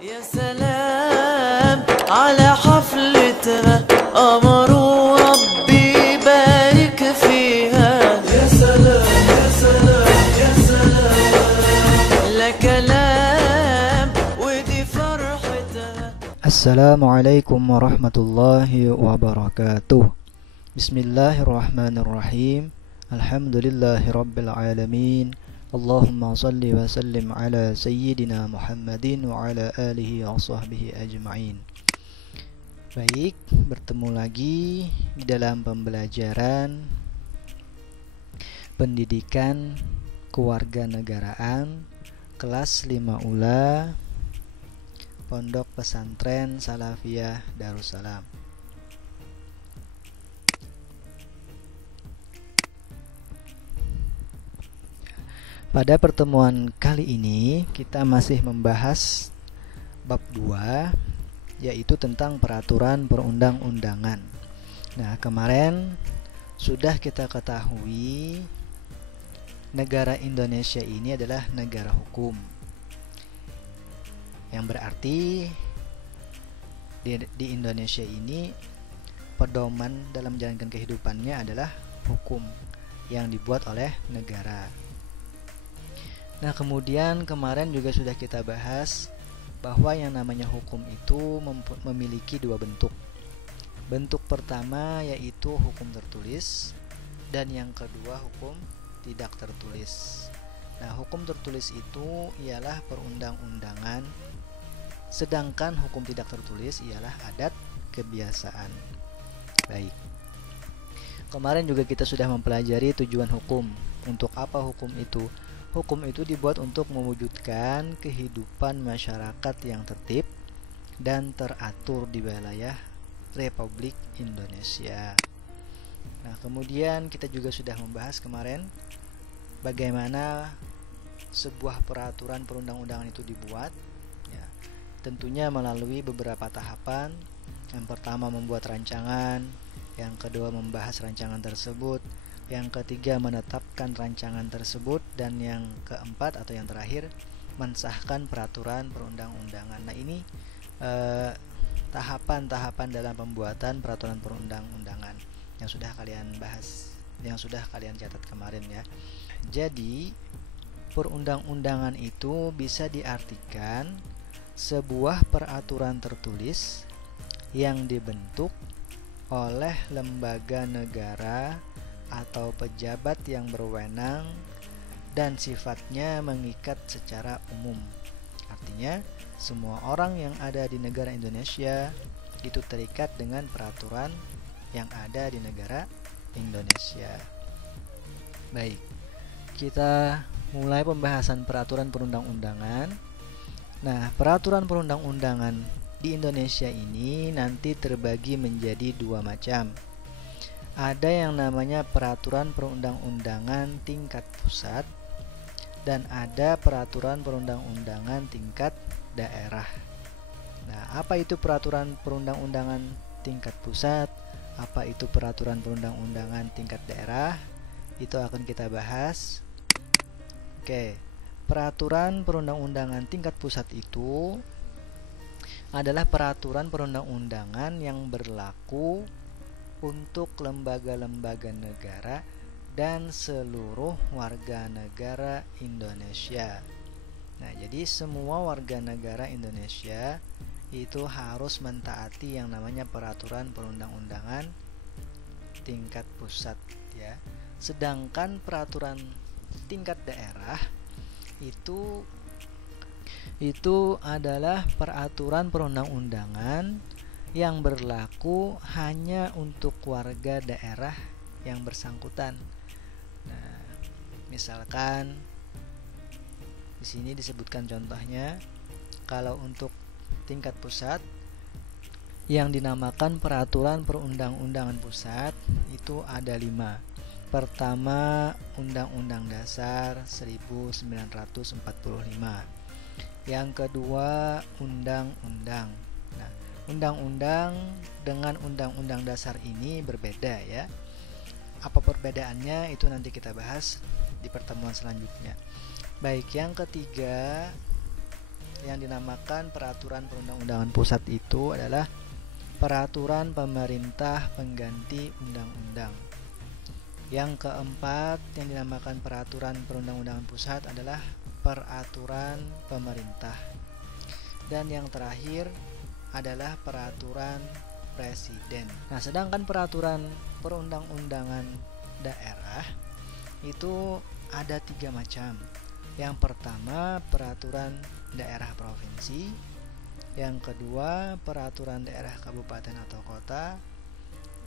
يا سلام على حفلتها أمروا ربي بارك فيها يا سلام يا سلام يا سلام لا كلام ودي فرحتها. Assalamualaikum warahmatullahi wabarakatuh. Bismillahirrahmanirrahim. Alhamdulillahirabbil alamin. Allahumma salli wa sallim ala sayyidina Muhammadin wa ala alihi wa sahbihi ajma'in. Baik, bertemu lagi di dalam pembelajaran pendidikan kewarganegaraan kelas 5 Ula Pondok Pesantren Salafiyah Darussalam. Pada pertemuan kali ini kita masih membahas bab 2, yaitu tentang peraturan perundang-undangan. Nah, kemarin sudah kita ketahui negara Indonesia ini adalah negara hukum, yang berarti di Indonesia ini pedoman dalam menjalankan kehidupannya adalah hukum yang dibuat oleh negara. Nah, kemudian kemarin juga sudah kita bahas bahwa yang namanya hukum itu memiliki dua bentuk. Bentuk pertama yaitu hukum tertulis, dan yang kedua hukum tidak tertulis. Nah, hukum tertulis itu ialah perundang-undangan, sedangkan hukum tidak tertulis ialah adat kebiasaan. Baik. Kemarin juga kita sudah mempelajari tujuan hukum. Untuk apa hukum itu? Hukum itu dibuat untuk mewujudkan kehidupan masyarakat yang tertib dan teratur di wilayah Republik Indonesia. Nah, kemudian kita juga sudah membahas kemarin bagaimana sebuah peraturan perundang-undangan itu dibuat. Ya, tentunya melalui beberapa tahapan. Yang pertama membuat rancangan, yang kedua membahas rancangan tersebut, yang ketiga menetapkan rancangan tersebut, dan yang keempat atau yang terakhir mensahkan peraturan perundang-undangan. Nah, ini tahapan-tahapan dalam pembuatan peraturan perundang-undangan yang sudah kalian bahas, yang sudah kalian catat kemarin ya. Jadi perundang-undangan itu bisa diartikan sebuah peraturan tertulis yang dibentuk oleh lembaga negara atau pejabat yang berwenang dan sifatnya mengikat secara umum. Artinya, semua orang yang ada di negara Indonesia itu terikat dengan peraturan yang ada di negara Indonesia. Baik, kita mulai pembahasan peraturan perundang-undangan. Nah, peraturan perundang-undangan di Indonesia ini nanti terbagi menjadi dua macam. Ada yang namanya peraturan perundang-undangan tingkat pusat, dan ada peraturan perundang-undangan tingkat daerah. Nah, apa itu peraturan perundang-undangan tingkat pusat? Apa itu peraturan perundang-undangan tingkat daerah? Itu akan kita bahas. Oke, peraturan perundang-undangan tingkat pusat itu adalah peraturan perundang-undangan yang berlaku untuk lembaga-lembaga negara dan seluruh warga negara Indonesia. Nah, jadi semua warga negara Indonesia itu harus mentaati yang namanya peraturan perundang-undangan tingkat pusat ya. Sedangkan peraturan tingkat daerah itu adalah peraturan perundang-undangan yang berlaku hanya untuk warga daerah yang bersangkutan. Nah, misalkan di sini disebutkan contohnya, kalau untuk tingkat pusat yang dinamakan peraturan perundang-undangan pusat itu ada 5. Pertama, Undang-Undang Dasar 1945. Yang kedua, undang-undang. Nah, undang-undang dengan undang-undang dasar ini berbeda ya. Apa perbedaannya itu nanti kita bahas di pertemuan selanjutnya. Baik, yang ketiga yang dinamakan peraturan perundang-undangan pusat itu adalah peraturan pemerintah pengganti undang-undang. Yang keempat yang dinamakan peraturan perundang-undangan pusat adalah peraturan pemerintah. Dan yang terakhir adalah peraturan presiden. Nah, sedangkan peraturan perundang-undangan daerah itu ada 3 macam. Yang pertama, peraturan daerah provinsi. Yang kedua, peraturan daerah kabupaten atau kota.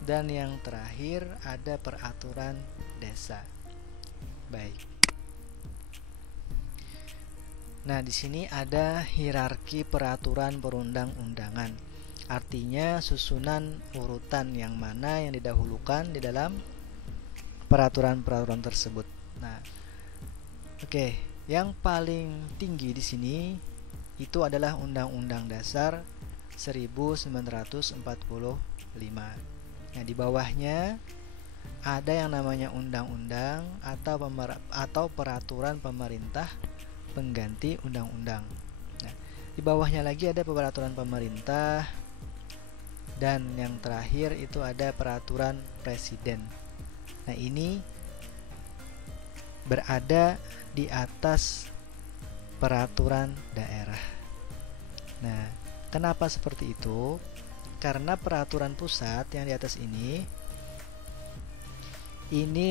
Dan yang terakhir ada peraturan desa. Baik. Nah, di sini ada hierarki peraturan perundang-undangan. Artinya susunan urutan yang mana yang didahulukan di dalam peraturan-peraturan tersebut. Nah, oke, yang paling tinggi di sini itu adalah Undang-Undang Dasar 1945. Nah, di bawahnya ada yang namanya undang-undang atau peraturan pemerintah pengganti undang-undang. Nah, di bawahnya lagi ada peraturan pemerintah, dan yang terakhir itu ada peraturan presiden. Nah, ini berada di atas peraturan daerah. Nah, kenapa seperti itu? Karena peraturan pusat yang di atas ini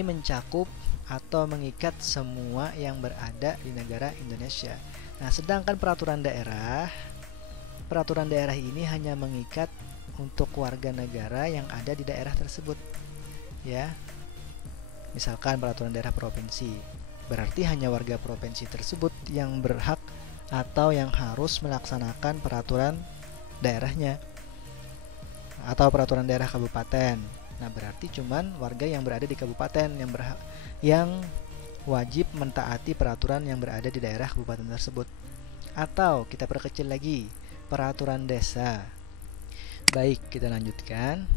mencakup atau mengikat semua yang berada di negara Indonesia. Nah, sedangkan peraturan daerah ini hanya mengikat untuk warga negara yang ada di daerah tersebut. Ya. Misalkan peraturan daerah provinsi, berarti hanya warga provinsi tersebut yang berhak atau yang harus melaksanakan peraturan daerahnya. Atau peraturan daerah kabupaten. Nah, berarti cuman warga yang berada di kabupaten yang wajib mentaati peraturan yang berada di daerah kabupaten tersebut. Atau kita perkecil lagi, peraturan desa. Baik, kita lanjutkan.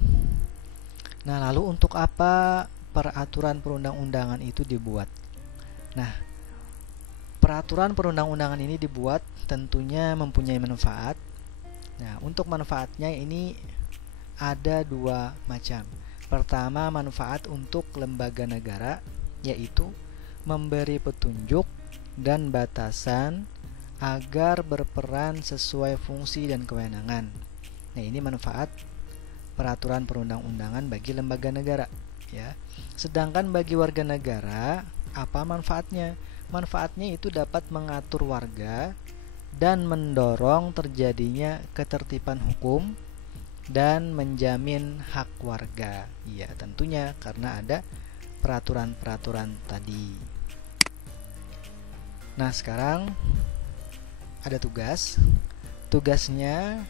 Nah, lalu untuk apa peraturan perundang-undangan itu dibuat? Nah, peraturan perundang-undangan ini dibuat tentunya mempunyai manfaat. Nah, untuk manfaatnya ini ada 2 macam. Pertama, manfaat untuk lembaga negara, yaitu memberi petunjuk dan batasan agar berperan sesuai fungsi dan kewenangan. Nah, ini manfaat peraturan perundang-undangan bagi lembaga negara, ya. Sedangkan bagi warga negara, apa manfaatnya? Manfaatnya itu dapat mengatur warga dan mendorong terjadinya ketertiban hukum dan menjamin hak warga. Ya, tentunya karena ada peraturan-peraturan tadi. Nah, sekarang ada tugas. Tugasnya,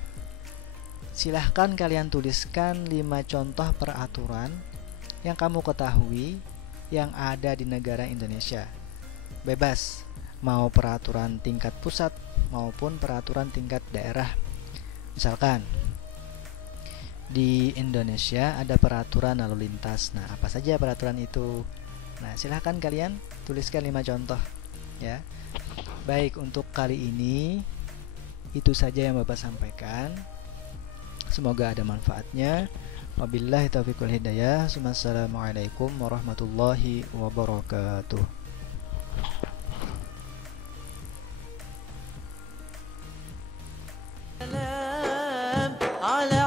silahkan kalian tuliskan 5 contoh peraturan yang kamu ketahui yang ada di negara Indonesia. Bebas, mau peraturan tingkat pusat maupun peraturan tingkat daerah. Misalkan di Indonesia ada peraturan lalu lintas. Nah, apa saja peraturan itu? Nah, silahkan kalian tuliskan 5 contoh, ya. Baik, untuk kali ini itu saja yang Bapak sampaikan. Semoga ada manfaatnya. Wabillahi taufiq wal hidayah. Assalamualaikum warahmatullahi wabarakatuh. على